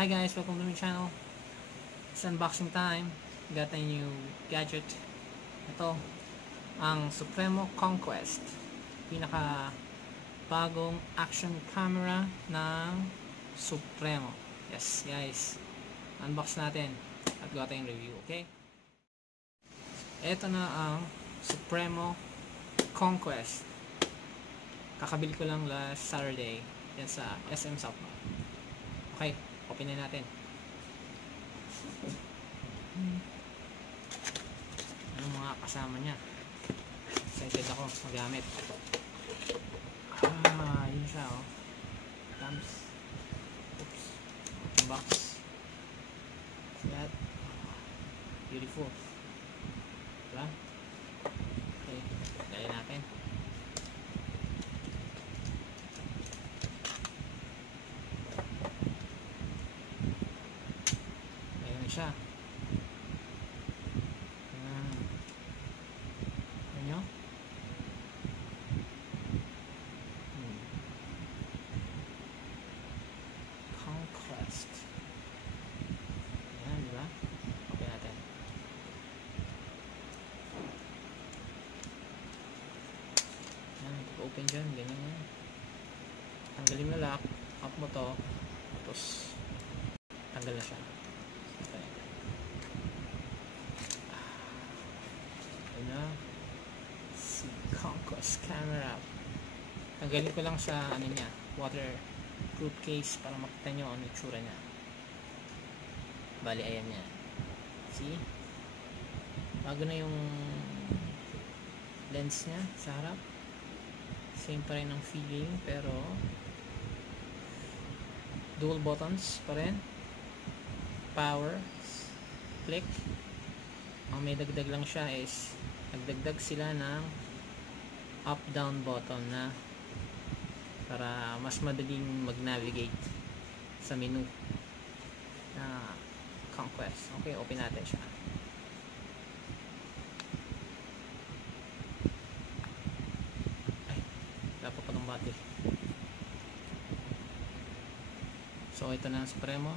Hi guys, welcome to my channel. It's unboxing time. Got a new gadget. Ito, ang Supremo Conquest. Pinaka bagong action camera ng Supremo. Yes guys, unbox natin at gawa tayong review, okay? Ito na ang Supremo Conquest. Kakabili ko lang last Saturday yan sa SM South. Okay, open na natin. Anong mga kasama niya? Excited ako magamit. Yun siya, oh. Thumbs. Oops. Box. That. Beautiful. Diba? Okay, gaya natin. Siya. Ano? Conquest. Ayan, diba? Okay natin. Ayan, open dyan. Ganyan yan. Tanggalin mo lock. Up mo to. Tapos, tanggal na siya. Si Conquest camera. Tanggalin ko lang sa ano niya, waterproof case para makita nyo ang itsura niya. Bali, ayan niya. See? Bago na yung lens niya sa harap. Same pa rin ang feeling, pero dual buttons pa rin. Power, click. Ang may dagdag lang siya is nagdagdag sila ng up-down button na para mas madaling mag-navigate sa menu na Conquest. Okay, open natin siya. Ay, wala pa ng battery. So, ito na ang Supremo.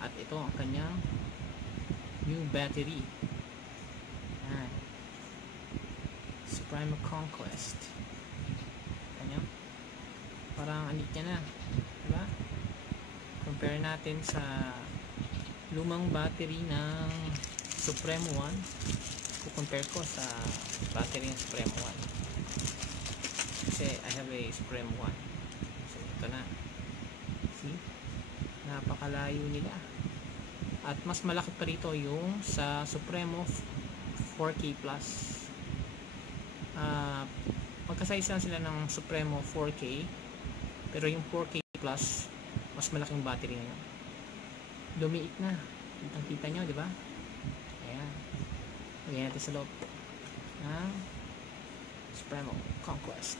At ito ang kanyang new battery. Ayan. Supremo Conquest. Kanya. Parang anit niya na. Diba? Compare natin sa lumang battery ng Supremo 1. Kukompare ko sa battery ng Supremo 1. Kasi I have a Supremo 1. So ito na. See? Napakalayo nila. At mas malaki pa rito yung sa Supremo 4K Plus. Magkasaysa sila ng Supremo 4K, pero yung 4K Plus mas malaking battery na yun. Lumiit na. Kita nyo, di ba? Ayan. Lagyan natin sa loob ng Supremo Conquest.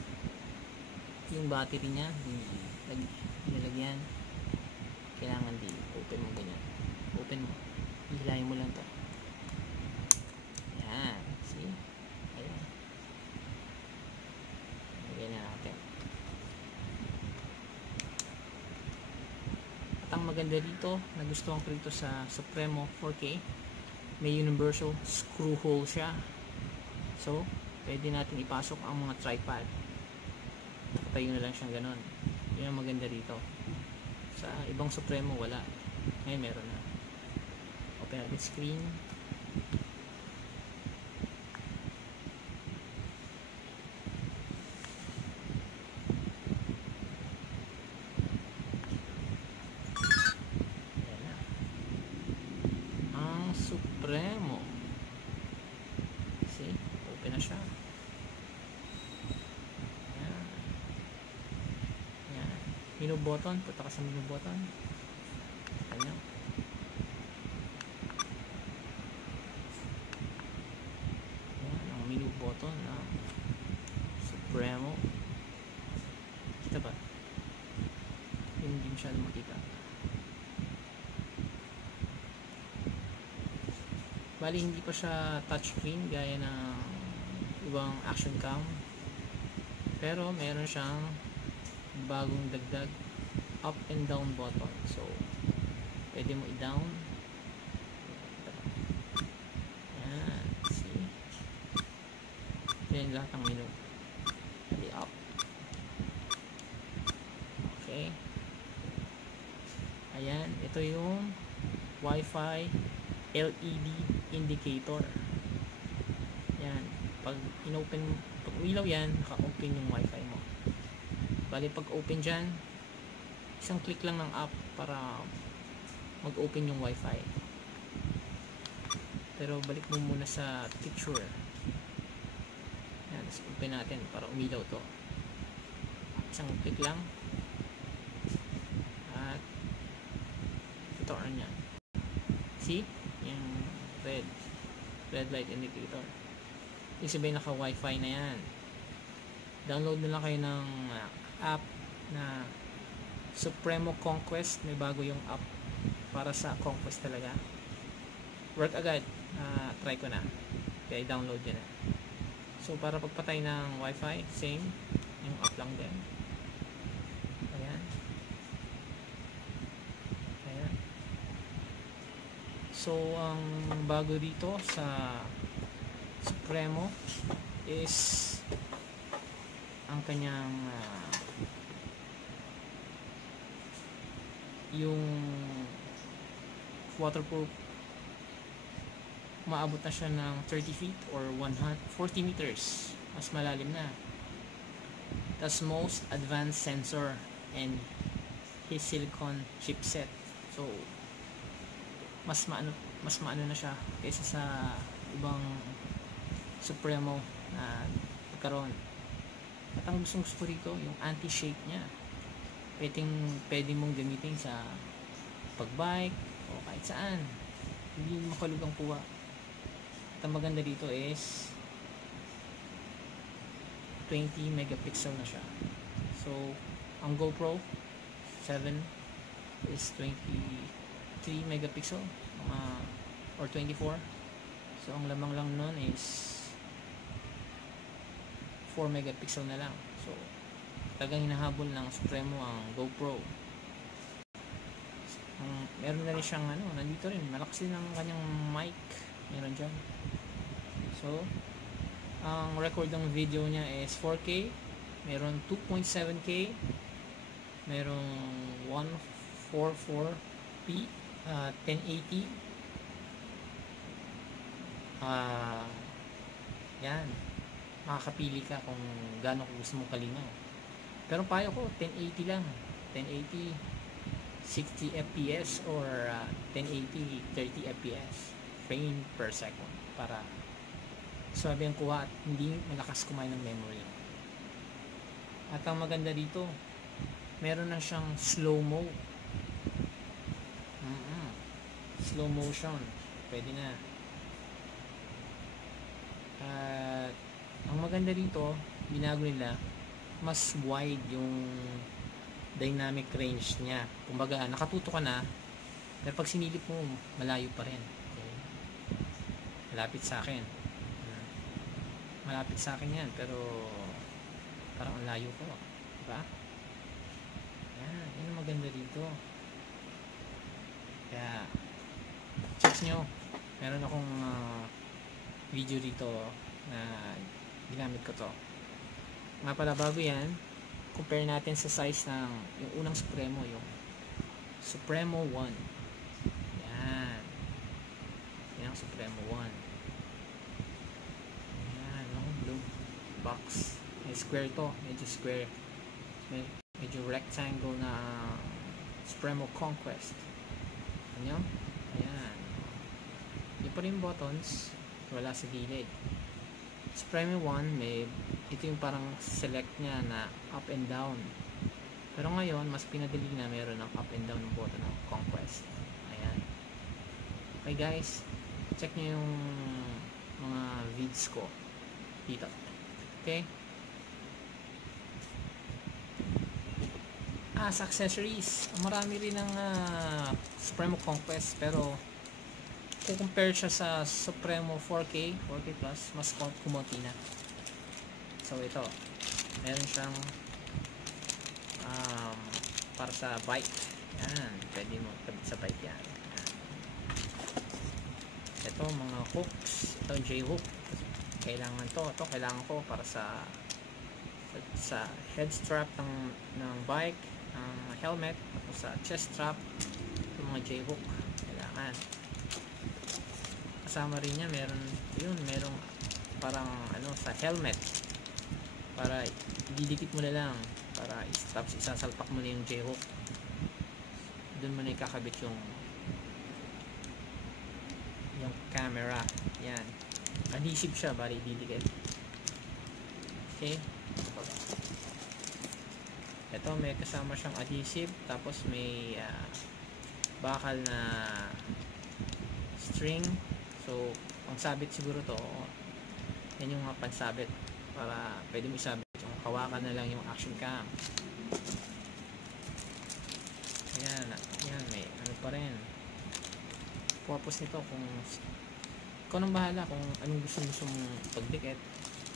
Yung battery niya nilagyan. Kailangan di open mo ganyan. Open mo. Hihilayin mo lang to. Ayan. See? Ayan. Lagyan na natin. At ang maganda dito, nagustuhan ko rito sa Supremo 4K, may universal screw hole siya. So, pwede natin ipasok ang mga tripod. Nakatayo na lang siyang ganon. Yun ang maganda dito. Sa ibang Supremo, wala. Ngayon, meron na. Open natin screen. Ayan na. Ang Supremo. See? Open na siya. Ayan. Ayan. Menu button. Punta ka sa menu button. Ayan. Menu button na Supremo. Kita ba? Hindi masyado makita. Bali, hindi pa siya touchscreen gaya ng ibang action cam, pero meron siyang bagong dagdag up and down button. So pwede mo i-down. Yan, see? Yan lahat ng menu. Pwede up. Okay. Ayan, ito yung Wi-Fi LED indicator. Yan, pag ilaw yan, naka-open yung Wi-Fi mo. Bali, pag open dyan, isang click lang ng app para mag-open yung Wi-Fi. Pero balik mo muna sa picture. Yan, let's open natin para umilaw to. Isang click lang. At ito on yan. See? Yung red light indicator. Ibig sabihin naka Wi-Fi na yan. Download na lang kayo ng app na Supremo Conquest. May bago yung app para sa Conquest talaga. Work agad. Try ko na. Kaya i-download yun na. So para pagpatay ng Wi-Fi, same. Yung app lang din. Ayan. Ayan. So ang bago dito sa Supremo is ang kanyang yung waterproof. Maabot na siya ng 30 feet or 140 meters. Mas malalim na. Tas most advanced sensor and his silicon chipset. So mas maano na siya kaysa sa ibang Supremo na nagkaroon. At ang gusto rito yung anti-shake niya. Pwede mong gamitin sa pagbike o kahit saan. Hindi makalug ang kuha. At ang maganda dito is 20 megapixel na siya. So ang GoPro 7 is 23 megapixel or 24. So ang lamang lang nun is 4 megapixel na lang. So talagang hinahabol ng Supremo ang GoPro. Meron na rin siyang nandito rin, malakas din ang kanyang mic. Meron dyan. So ang record ng video niya is 4K, meron 2.7K, meron 144p, 1080. Yan, makakapili ka kung gaano gusto mong kalinaw. Pero payo ko 1080 lang, 1080 60 fps or 1080 30 fps frame per second para swabe ang kuha at hindi malakas kumain ng memory. At ang maganda dito, meron na siyang slow-mo. Slow motion, pwede na. At ang maganda dito, binago nila, mas wide yung dynamic range niya. Kumbaga, nakatuto ka na, pero pag sinilip mo, malayo pa rin. Okay. Malapit sa akin. Malapit sa akin yan, pero parang ang layo ko. Diba? Yan, yun ang maganda dito. Kaya, checks nyo. Meron akong video dito na ginamit ko to. Nga pala, bago yan, compare natin sa size ng yung unang Supremo, yung Supremo 1. Yan. Yan ang Supremo 1. Yan, no? Blue box. May square to. Medyo square. Medyo rectangle na Supremo Conquest. Ano? Ayan. Yung pa rin buttons. Wala sa gilid. Supremo 1, ito yung parang select niya na up and down. Pero ngayon, mas pinadali na meron ng up and down ng button ng Conquest. Ayan. Okay guys, check nyo yung mga vids ko dito. Okay? Sa accessories, marami rin ng Supremo Conquest, pero kung compare siya sa Supremo 4K Plus, mas kumonti na. So ito, meron siyang para sa bike. Yan, pwede mo kabit sa bike yan. Ito mga hooks, ito J-hook, kailangan to kailangan ko para sa head strap ng bike, helmet, tapos sa chest strap, ito mga J-hook kailangan. Kasama rin niya merong parang sa helmet, para ididikit mo na lang, para tapos isasalpak mo na yung J-hook, doon mo na ikakabit yung camera. Yan, adhesive siya, bali didikit. Okay, ito may kasama siyang adhesive, tapos may bakal na string. So ang sabit siguro to, yan yung mga pansabit, para pwede mo isabit yung hawakan na lang yung action cam. Yan may pa rin purpose nito, kung ikaw nang bahala kung anong gusto mong pagdikit.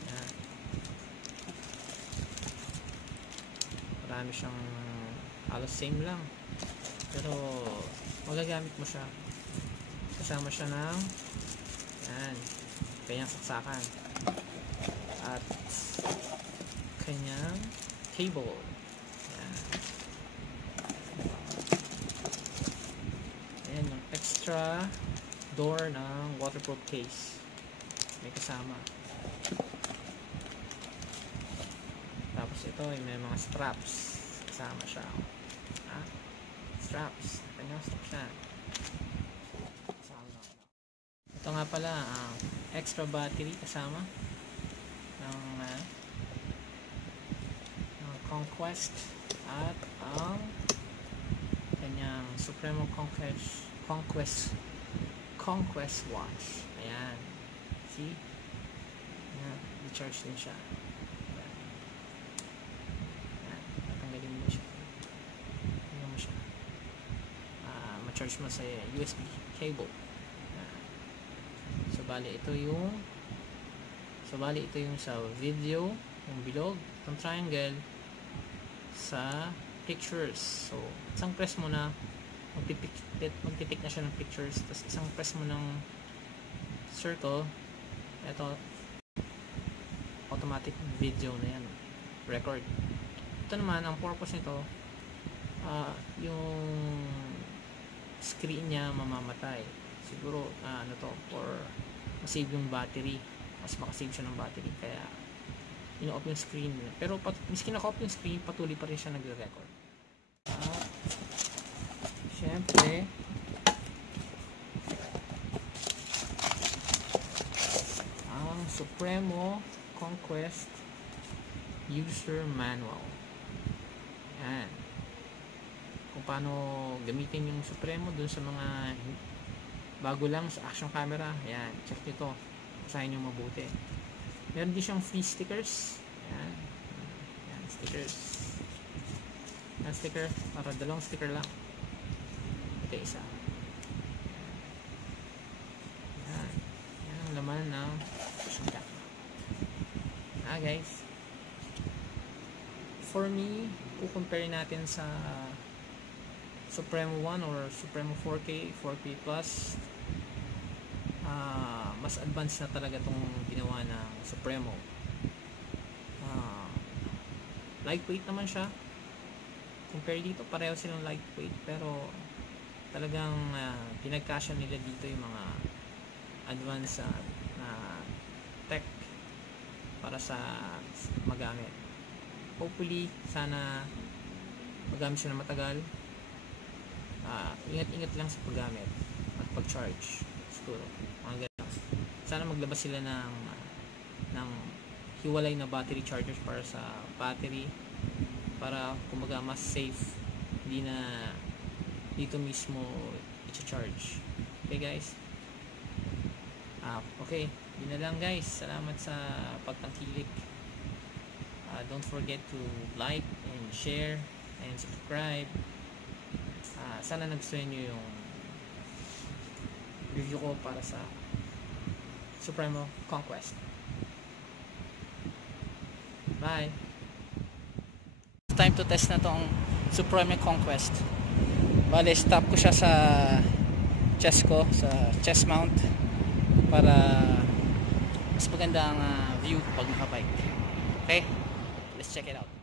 Yan, marami siyang halos same lang, pero magagamit mo siya. Kasama siya ng kanyang saksakan at kanyang cable. Ayan yung extra door ng waterproof case, may kasama. Tapos ito may mga straps, kasama siya. Straps, kanyang straps yan. Ito nga pala ang extra battery kasama ng Conquest, at ang kanyang Supremo Conquest watch. Ayan, see, i-charge din siya. Ayan, natanggalin mo siya, ma-charge mo sa USB cable. So bali ito yung sa video, yung bilog, itong triangle sa pictures. So isang press mo na, magtitik na siya ng pictures, tapos isang press mo ng circle, ito automatic video na yan, record. Ito naman, ang purpose nito, yung screen niya mamamatay siguro, for masave yung battery, mas makasave siya ng battery, kaya ino-off yung screen. Pero miski naka-off yung screen, patuloy pa rin siya nagre-record. Siyempre ang Supremo Conquest user manual. Yan, kung paano gamitin yung Supremo dun sa mga bago lang sa action camera. Yan, check nyo, basahin nyo mabuti. Meron din siyang free stickers. Yan, stickers. Yan, sticker, para dalawang sticker lang. Ito isa. Yan, yan ang laman ng action camera. Guys, for me, kukumpare natin sa Supremo 1 or Supremo 4K, 4K Plus, mas advanced na talaga itong ginawa ng Supremo. Lightweight naman siya. Compare dito, pareho silang lightweight, pero talagang pinagkasya nila dito yung mga advanced na tech para sa magamit. Hopefully, sana magamit siya na matagal. Ingat-ingat lang sa paggamit at pag-charge. Siguro, mga ganun. Sana maglabas sila ng hiwalay na battery chargers para sa battery, para kumbaga mas safe, hindi na dito mismo i-charge. Okay guys? Okay, yun na lang guys. Salamat sa pagtangkilik. Don't forget to like and share and subscribe. Sana nagustuhan nyo yung review ko para sa Supremo Conquest. Bye! Time to test na tong Supremo Conquest. Bale, stop ko siya sa chest ko, sa chest mount, para mas maganda ang view pag nakabike. Okay, let's check it out.